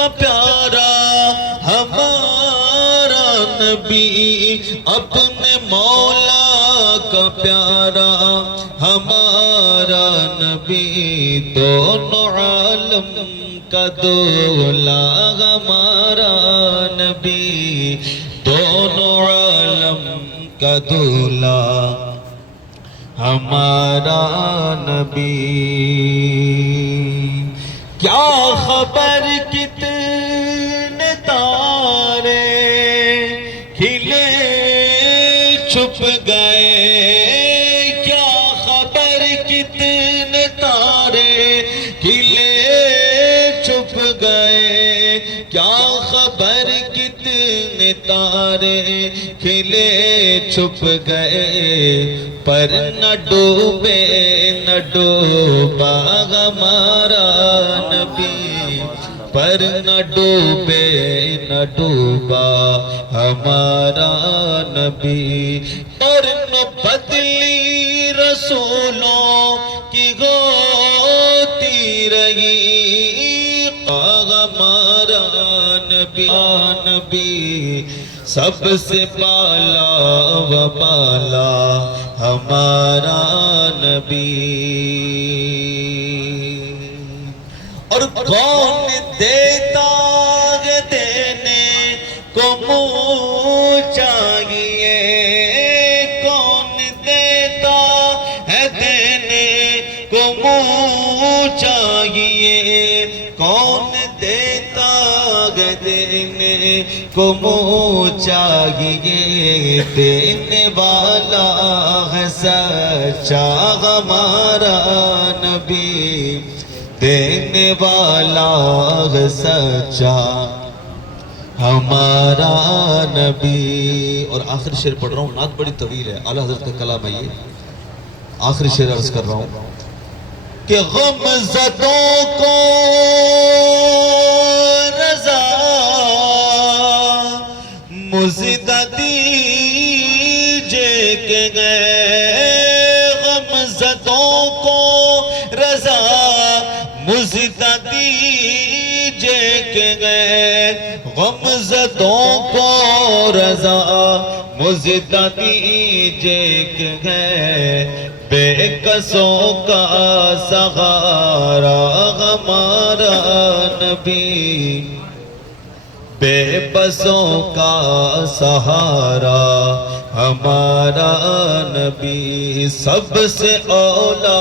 کا پیارا ہمارا نبی، اپنے مولا کا پیارا ہمارا نبی، دونوں عالم کا دولا ہمارا نبی، دونوں عالم کا دولا ہمارا نبی۔ کیا خبر کتنے تارے کھلے چھپ گئے، کیا خبر کتنے تارے کھلے چھپ گئے، کیا خبر کتنے تارے کھلے چھپ گئے، پر نہ ڈوبے نہ ڈوبا ہمارا نبی، پر نہ ڈوبے نہ ڈوبا ہمارا نبی، پر نہ بدلی رسولوں کی ہوتی رہی ہمارا نبی، سب سے بالا و بالا ہمارا نبی۔ اور کون دیتا ہے دینے کو منہ چاہیے، کون دیتا ہے دینے کو منہ چاہیے، کون دیتا ہے دینے کو منہ چاہیے، دینے والا ہے سچا ہمارا نبی، دینے والا ہے سچا ہمارا نبی۔ اور آخری شعر پڑھ رہا ہوں، نعت بڑی طویل ہے، اعلیٰ حضرت کا کلام ہے یہ، آخری شعر عرض کر رہا ہوں کہ غم زدوں کو رضا مزدہ دیجے کہ گئے، غم زدوں کو رضا مزدہ دیجے کہ گئے، غم زدوں کو رضا مزدہ دیجے کہ گئے، بے کسوں کا سہارا ہمارا نبی، بے بسوں کا سہارا ہمارا نبی، سب سے اولا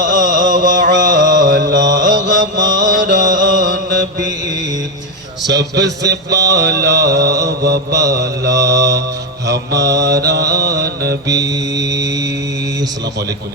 و اعلیٰ ہمارا نبی، سب سے بالا و بالا ہمارا نبی۔ السلام علیکم۔